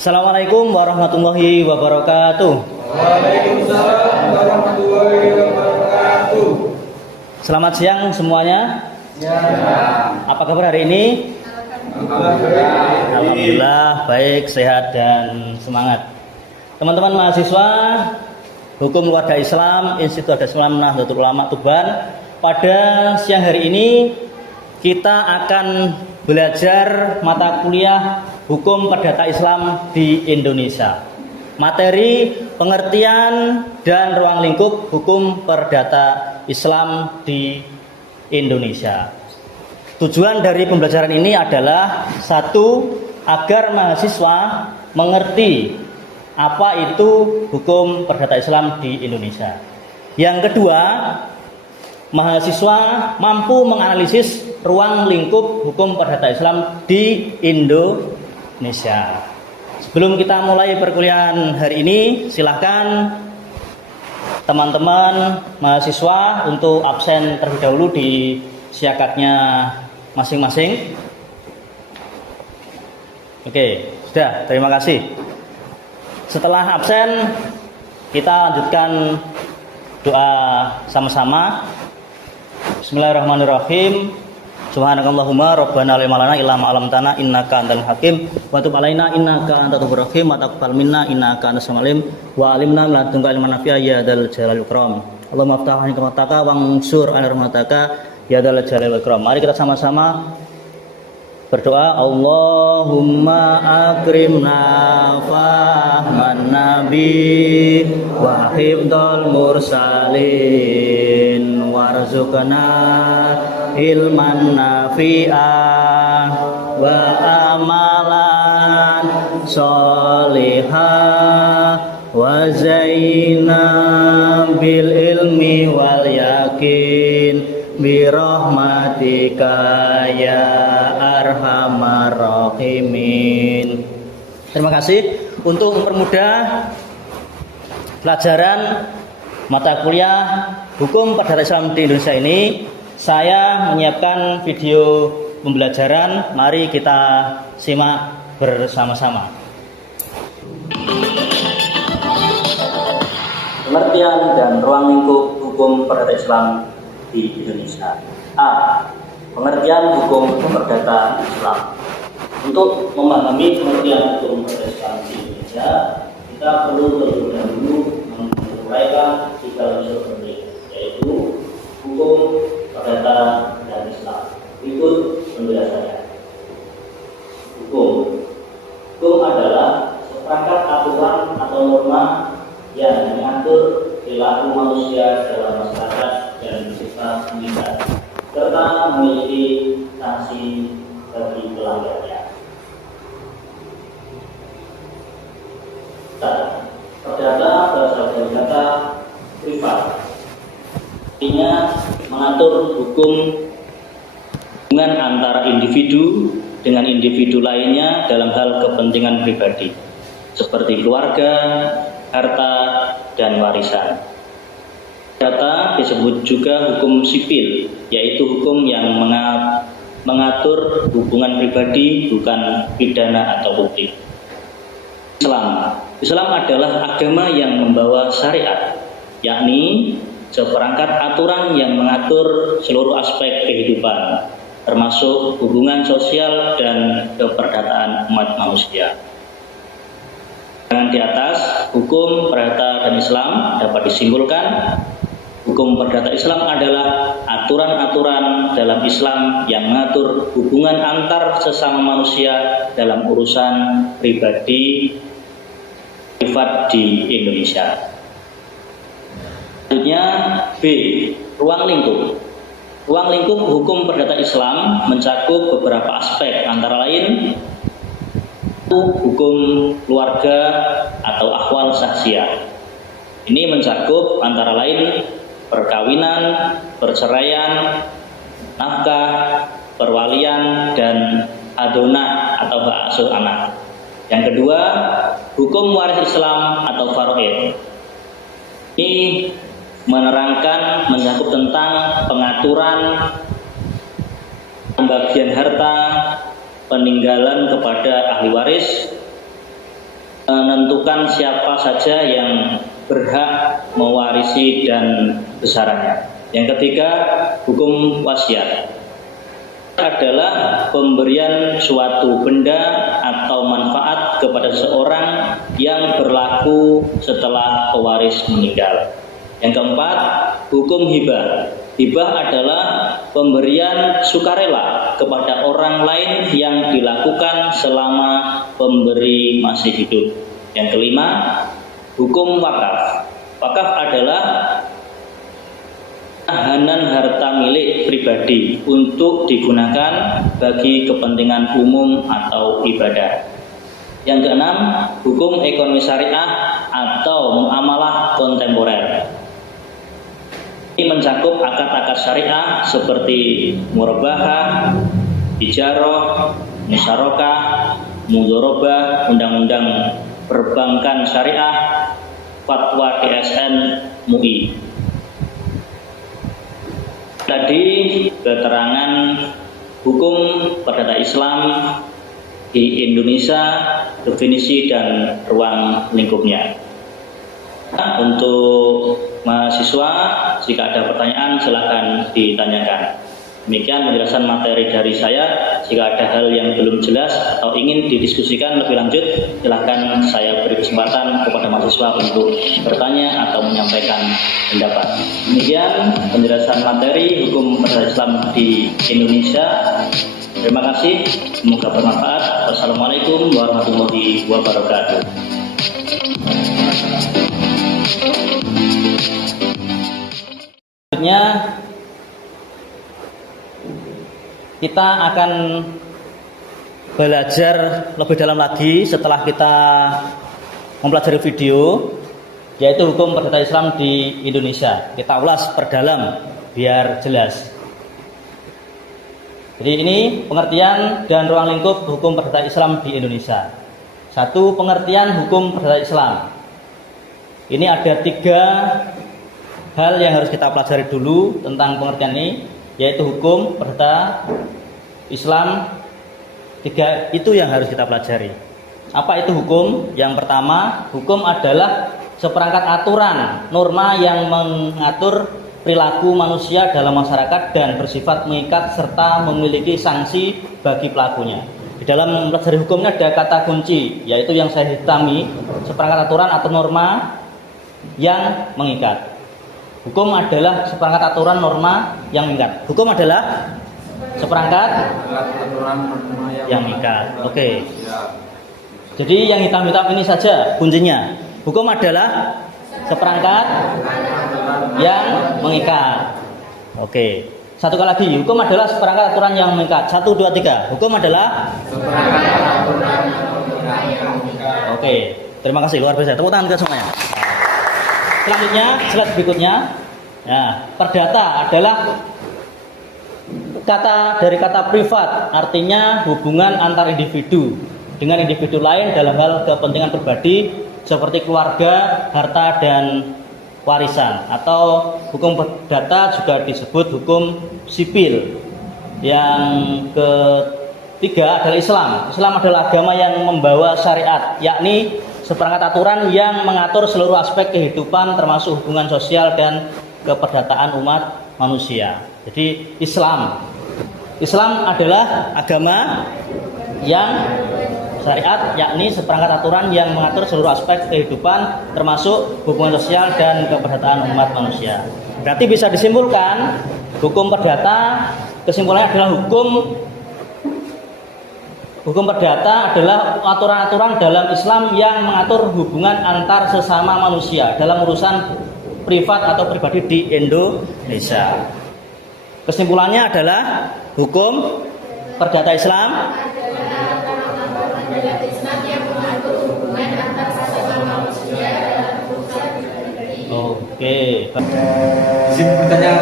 Assalamualaikum warahmatullahi wabarakatuh. Waalaikumsalam warahmatullahi wabarakatuh. Selamat siang semuanya. Ya. Apa kabar hari ini? Alhamdulillah baik, sehat dan semangat. Teman-teman mahasiswa Hukum Keluarga Islam Institut Agama Islam Nahdlatul Ulama Tuban, pada siang hari ini kita akan belajar mata kuliah Hukum Perdata Islam di Indonesia. Materi pengertian dan ruang lingkup Hukum Perdata Islam di Indonesia. Tujuan dari pembelajaran ini adalah satu, agar mahasiswa mengerti apa itu Hukum Perdata Islam di Indonesia. Yang kedua, mahasiswa mampu menganalisis ruang lingkup Hukum Perdata Islam di Indonesia. Sebelum kita mulai perkuliahan hari ini, silahkan teman-teman mahasiswa untuk absen terlebih dahulu di siakatnya masing-masing. Oke, sudah, terima kasih. Setelah absen, kita lanjutkan doa sama-sama. Bismillahirrahmanirrahim. Subhanakallahumma rabbana la ilaha illa anta alamtana innaka antal hakim wa tub alaina innaka antat tawwabur rahim wa taqabbal minna innaka antas samiul alim wa alimna min ladunka ilman nafi'a ya dzal jalali wal ikram. Allahumma aftah alaina rahmataka wansur alaina rahmataka ya dzal jalali wal ikram. Mari kita sama-sama berdoa. Allahumma akrimna fahman nabi wa hifdzal mursalin warzuqna ilman nafi'ah wa amalan sholihah wa zaina bil ilmi wal yakin bi rahmatika ya arhamar rahimin. Terima kasih. Untuk mempermudah pelajaran mata kuliah Hukum Perdata Islam di Indonesia ini, saya menyiapkan video pembelajaran. Mari kita simak bersama-sama. Pengertian dan ruang lingkup Hukum Perdata Islam di Indonesia. A. Pengertian Hukum Perdata Islam. Untuk memahami pengertian Hukum Perdata Islam di Indonesia, kita perlu terlebih dahulu menguraikan tiga unsur penting, yaitu Hukum Perdata dan Islam. Berikut penjelasannya. Hukum adalah seperangkat aturan atau norma yang mengatur perilaku manusia dalam masyarakat dan bersifat mengikat, serta memiliki sanksi bagi pelanggarnya. Perdata berasal dari kata privat, artinya mengatur hubungan antara individu dengan individu lainnya dalam hal kepentingan pribadi, seperti keluarga, harta, dan warisan. Perdata disebut juga hukum sipil, yaitu hukum yang mengatur hubungan pribadi, bukan pidana atau publik. Islam adalah agama yang membawa syariat, yakni seperangkat aturan yang mengatur seluruh aspek kehidupan, termasuk hubungan sosial dan keperdataan umat manusia. Dengan di atas, hukum perdata dan Islam dapat disimpulkan, hukum perdata Islam adalah aturan-aturan dalam Islam yang mengatur hubungan antar sesama manusia dalam urusan pribadi privat di Indonesia. Selanjutnya B. Ruang lingkup. Ruang lingkup Hukum Perdata Islam mencakup beberapa aspek, antara lain hukum keluarga atau ahwal sahsiah. Ini mencakup antara lain perkawinan, perceraian, nafkah, perwalian, dan adonah atau hak asuh anak. Yang kedua, hukum waris Islam atau faraid. Ini menerangkan, mencakup tentang pengaturan pembagian harta peninggalan kepada ahli waris, menentukan siapa saja yang berhak mewarisi dan besarannya. Yang ketiga, hukum wasiat adalah pemberian suatu benda atau manfaat kepada seseorang yang berlaku setelah pewaris meninggal. Yang keempat, hukum hibah. Hibah adalah pemberian sukarela kepada orang lain yang dilakukan selama pemberi masih hidup. Yang kelima, hukum wakaf. Wakaf adalah tahanan harta milik pribadi untuk digunakan bagi kepentingan umum atau ibadah. Yang keenam, hukum ekonomi syariah atau muamalah kontemporer. Ini mencakup akad-akad syariah seperti murabahah, ijarah, musyarakah, mudharabah, undang-undang perbankan syariah, fatwa DSN MUI. Tadi keterangan hukum perdata Islam di Indonesia, definisi dan ruang lingkupnya. Untuk mahasiswa, jika ada pertanyaan silakan ditanyakan. Demikian penjelasan materi dari saya. Jika ada hal yang belum jelas atau ingin didiskusikan lebih lanjut, silakan saya beri kesempatan kepada mahasiswa untuk bertanya atau menyampaikan pendapat. Demikian penjelasan materi hukum perdata Islam di Indonesia. Terima kasih, semoga bermanfaat. Wassalamualaikum warahmatullahi wabarakatuh. Selanjutnya kita akan belajar lebih dalam lagi setelah kita mempelajari video, yaitu hukum perdata Islam di Indonesia. Kita ulas perdalam biar jelas. Jadi ini pengertian dan ruang lingkup hukum perdata Islam di Indonesia. Satu, pengertian hukum perdata Islam. Ini ada 3 hal yang harus kita pelajari dulu tentang pengertian ini, yaitu hukum perdata Islam. 3 itu yang harus kita pelajari. Apa itu hukum? Yang pertama, hukum adalah seperangkat aturan, norma yang mengatur perilaku manusia dalam masyarakat dan bersifat mengikat serta memiliki sanksi bagi pelakunya. Di dalam mempelajari hukumnya ada kata kunci, yaitu yang saya hitami, seperangkat aturan atau norma yang mengikat. Hukum adalah seperangkat aturan norma yang mengikat. Hukum adalah seperangkat yang mengikat. Oke. Jadi yang hitam-hitam ini saja kuncinya. Hukum adalah seperangkat yang mengikat. Oke. Satu kali lagi, hukum adalah seperangkat aturan yang mengikat. 1, 2, 3. Hukum adalah seperangkat aturan yang mengikat. Oke. Terima kasih, luar biasa. Tepuk tangan ke semuanya. Selanjutnya, slide berikutnya. Nah, perdata adalah dari kata privat, artinya hubungan antar individu dengan individu lain dalam hal kepentingan pribadi seperti keluarga, harta, dan warisan. Atau hukum perdata juga disebut hukum sipil. Yang ketiga adalah Islam. Islam adalah agama yang membawa syariat, yakni seperangkat aturan yang mengatur seluruh aspek kehidupan termasuk hubungan sosial dan keperdataan umat manusia. Jadi Islam adalah agama yang syariat, yakni seperangkat aturan yang mengatur seluruh aspek kehidupan termasuk hubungan sosial dan keperdataan umat manusia. Berarti bisa disimpulkan hukum perdata, kesimpulannya adalah hukum perdata adalah aturan-aturan dalam Islam yang mengatur hubungan antar sesama manusia dalam urusan privat atau pribadi di Indonesia. Kesimpulannya adalah hukum perdata Islam yang mengatur hubungan antar sesama manusia dalam urusan pribadi. Oke. Izin bertanya,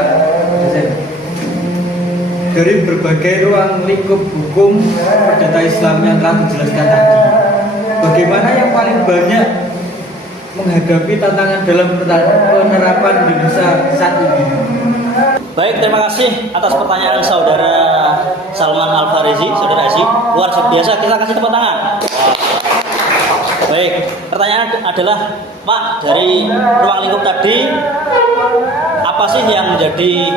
dari berbagai ruang lingkup hukum perdata Islam yang telah dijelaskan tadi, bagaimana yang paling banyak menghadapi tantangan dalam penerapan Indonesia saat ini? Baik, terima kasih atas pertanyaan saudara Salman Al-Farizi, saudara Aziz. Luar biasa, kita kasih tepuk tangan. Baik. pertanyaan adalah, Pak, dari ruang lingkup tadi apa sih yang menjadi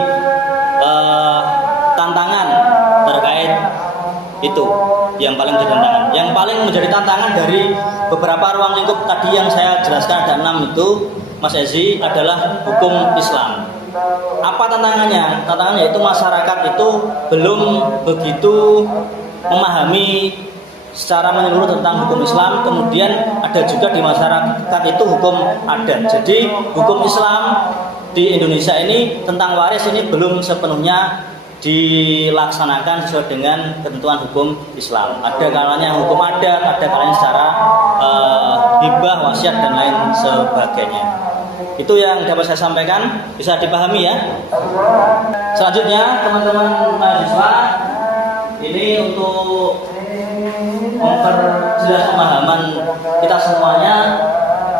tantangan terkait itu? Yang paling menjadi tantangan. Yang paling menjadi tantangan dari beberapa ruang lingkup tadi yang saya jelaskan ada 6 itu, Mas Ezi, adalah hukum Islam. Apa tantangannya? Tantangannya itu masyarakat itu belum begitu memahami secara menyeluruh tentang hukum Islam. Kemudian ada juga di masyarakat itu hukum adat. Jadi hukum Islam di Indonesia ini tentang waris ini belum sepenuhnya dilaksanakan sesuai dengan ketentuan hukum Islam. Ada kalanya hukum adat, ada kalanya secara hibah, wasiat dan lain sebagainya. Itu yang dapat saya sampaikan, bisa dipahami ya. Selanjutnya teman-teman mahasiswa, ini untuk memperjelas pemahaman kita semuanya,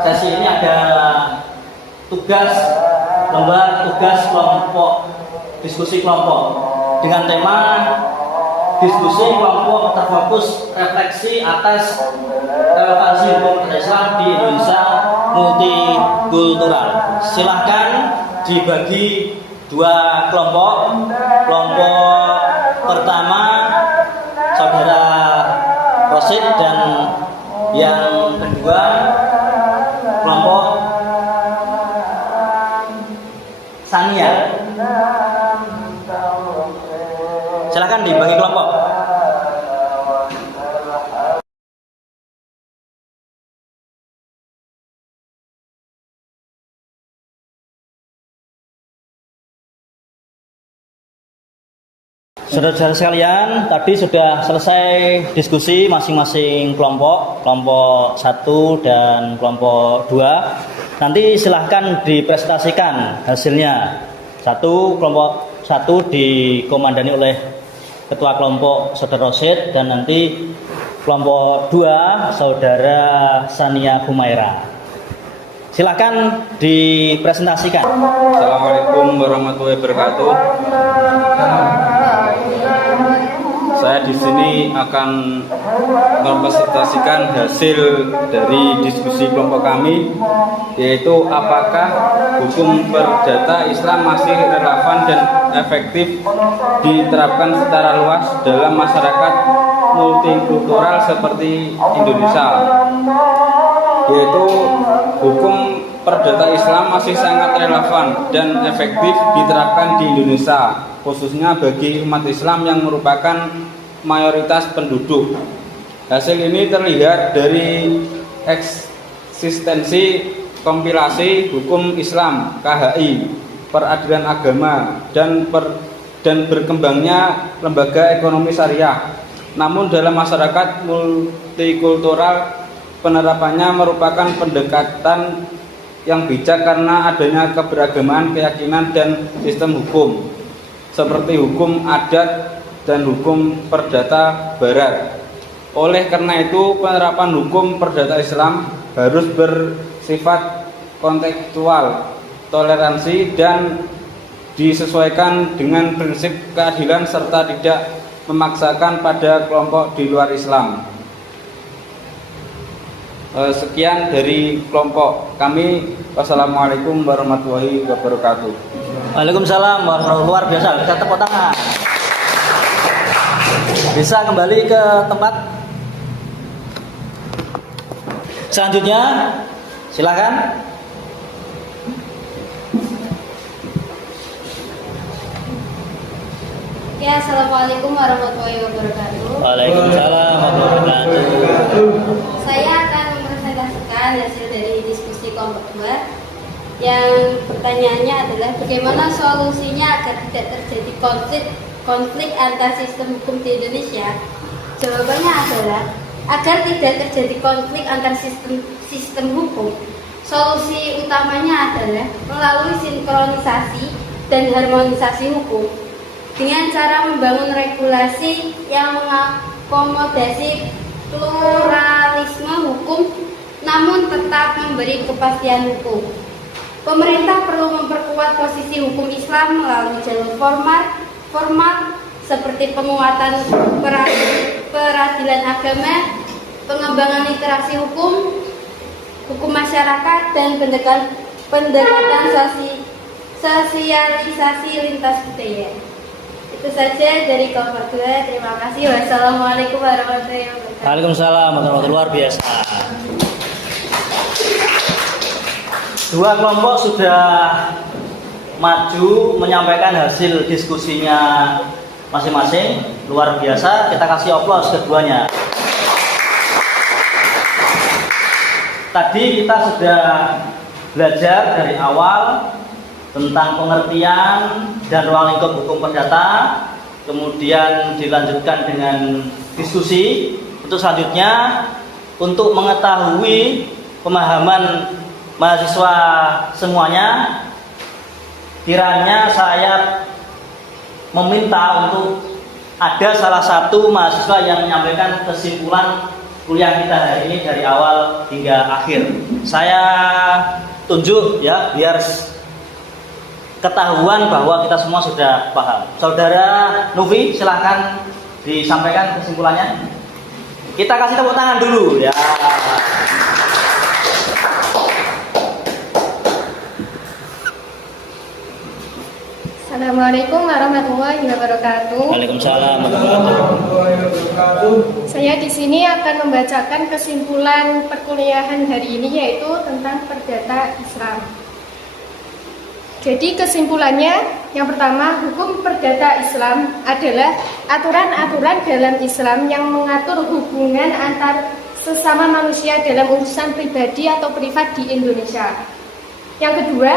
sesi ini ada lembar tugas kelompok, diskusi kelompok dengan tema diskusi kelompok terfokus refleksi atas relevansi hukum Islam di Indonesia multikultural. Silahkan dibagi 2 kelompok. Kelompok pertama saudara Rosid dan yang kedua kelompok Sania. Silahkan dibagi kelompok. Saudara-saudara sekalian, tadi sudah selesai diskusi masing-masing kelompok 1 dan kelompok 2. Nanti silahkan dipresentasikan hasilnya. Kelompok 1 dikomandani oleh Ketua Kelompok Saudara Rosid dan nanti kelompok 2 Saudara Sania Humaira. Silahkan dipresentasikan. Assalamualaikum warahmatullahi wabarakatuh. Saya di sini akan mempresentasikan hasil dari diskusi kelompok kami, yaitu apakah hukum perdata Islam masih relevan dan efektif diterapkan secara luas dalam masyarakat multikultural seperti Indonesia. Yaitu hukum perdata Islam masih sangat relevan dan efektif diterapkan di Indonesia, khususnya bagi umat Islam yang merupakan mayoritas penduduk. Hasil ini terlihat dari eksistensi kompilasi hukum Islam KHI, peradilan agama dan berkembangnya lembaga ekonomi syariah. Namun dalam masyarakat multikultural penerapannya merupakan pendekatan yang bijak karena adanya keberagaman keyakinan dan sistem hukum seperti hukum adat dan hukum perdata barat. Oleh karena itu penerapan hukum perdata Islam harus bersifat kontekstual, toleransi dan disesuaikan dengan prinsip keadilan serta tidak memaksakan pada kelompok di luar Islam. Sekian dari kelompok kami. Wassalamualaikum warahmatullahi wabarakatuh. Waalaikumsalam warahmatullahi wabarakatuh. Luar biasa, bisa tepuk tangan. Bisa kembali ke tempat. Selanjutnya silakan. Ya, assalamualaikum warahmatullahi wabarakatuh. Waalaikumsalam warahmatullahi wabarakatuh. Saya akan mempresentasikan hasil dari diskusi kelompok 2. Yang pertanyaannya adalah bagaimana solusinya agar tidak terjadi konflik antar sistem hukum di Indonesia. Jawabannya adalah agar tidak terjadi konflik antar sistem hukum. Solusi utamanya adalah melalui sinkronisasi dan harmonisasi hukum dengan cara membangun regulasi yang mengakomodasi pluralisme hukum namun tetap memberi kepastian hukum. Pemerintah perlu memperkuat posisi hukum Islam melalui jalur formal seperti penguatan peradilan agama, pengembangan literasi hukum, hukum masyarakat, dan pendekatan sosialisasi lintas budaya. Itu saja dari kelompok 2. Terima kasih. Wassalamualaikum warahmatullahi wabarakatuh. Waalaikumsalam warahmatullahi luar biasa. Dua kelompok sudah maju menyampaikan hasil diskusinya masing-masing, luar biasa. Kita kasih aplaus keduanya. Tadi kita sudah belajar dari awal tentang pengertian dan ruang lingkup hukum perdata, kemudian dilanjutkan dengan diskusi. Untuk selanjutnya, untuk mengetahui pemahaman mahasiswa semuanya, kiranya saya meminta untuk ada salah satu mahasiswa yang menyampaikan kesimpulan kuliah kita hari ini dari awal hingga akhir. Saya tunjuk ya, biar ketahuan bahwa kita semua sudah paham. Saudara Nufi, silahkan disampaikan kesimpulannya. Kita kasih tepuk tangan dulu ya. Assalamualaikum warahmatullahi wabarakatuh. Waalaikumsalam warahmatullahi wabarakatuh. Saya di sini akan membacakan kesimpulan perkuliahan hari ini, yaitu tentang perdata Islam. Jadi kesimpulannya, yang pertama, hukum perdata Islam adalah aturan-aturan dalam Islam yang mengatur hubungan antar sesama manusia dalam urusan pribadi atau privat di Indonesia. Yang kedua,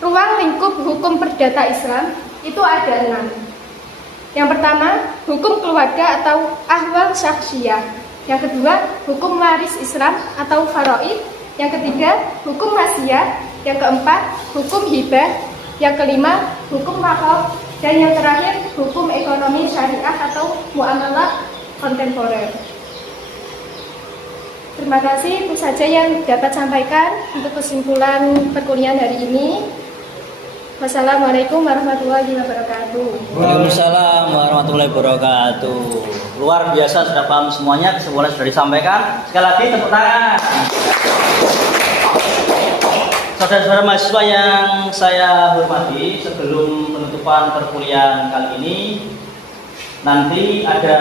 ruang lingkup hukum perdata Islam itu ada 6. Yang pertama, hukum keluarga atau ahwal syakhsiyah. Yang kedua, hukum waris Islam atau faraid. Yang ketiga, hukum wasiat. Yang keempat, hukum hibah. Yang kelima, hukum wakaf. Dan yang terakhir, hukum ekonomi syariah atau muamalah kontemporer. Terima kasih, itu saja yang dapat sampaikan untuk kesimpulan perkuliahan hari ini. Wassalamualaikum warahmatullahi wabarakatuh. Waalaikumsalam warahmatullahi wabarakatuh. Luar biasa, sudah paham semuanya, kesimpulan sudah disampaikan. Sekali lagi tepuk tangan. Saudara-saudara mahasiswa yang saya hormati, sebelum penutupan perkuliahan kali ini, nanti ada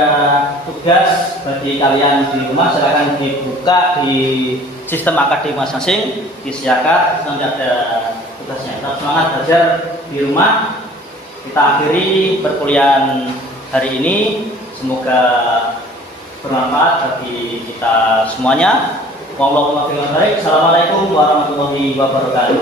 tugas bagi kalian di rumah. Silakan dibuka di sistem akademik masing-masing, disiapkan, nanti ada tugasnya. Tetap semangat belajar di rumah. Kita akhiri perkuliahan hari ini. Semoga bermanfaat bagi kita semuanya. Assalamualaikum warahmatullahi wabarakatuh.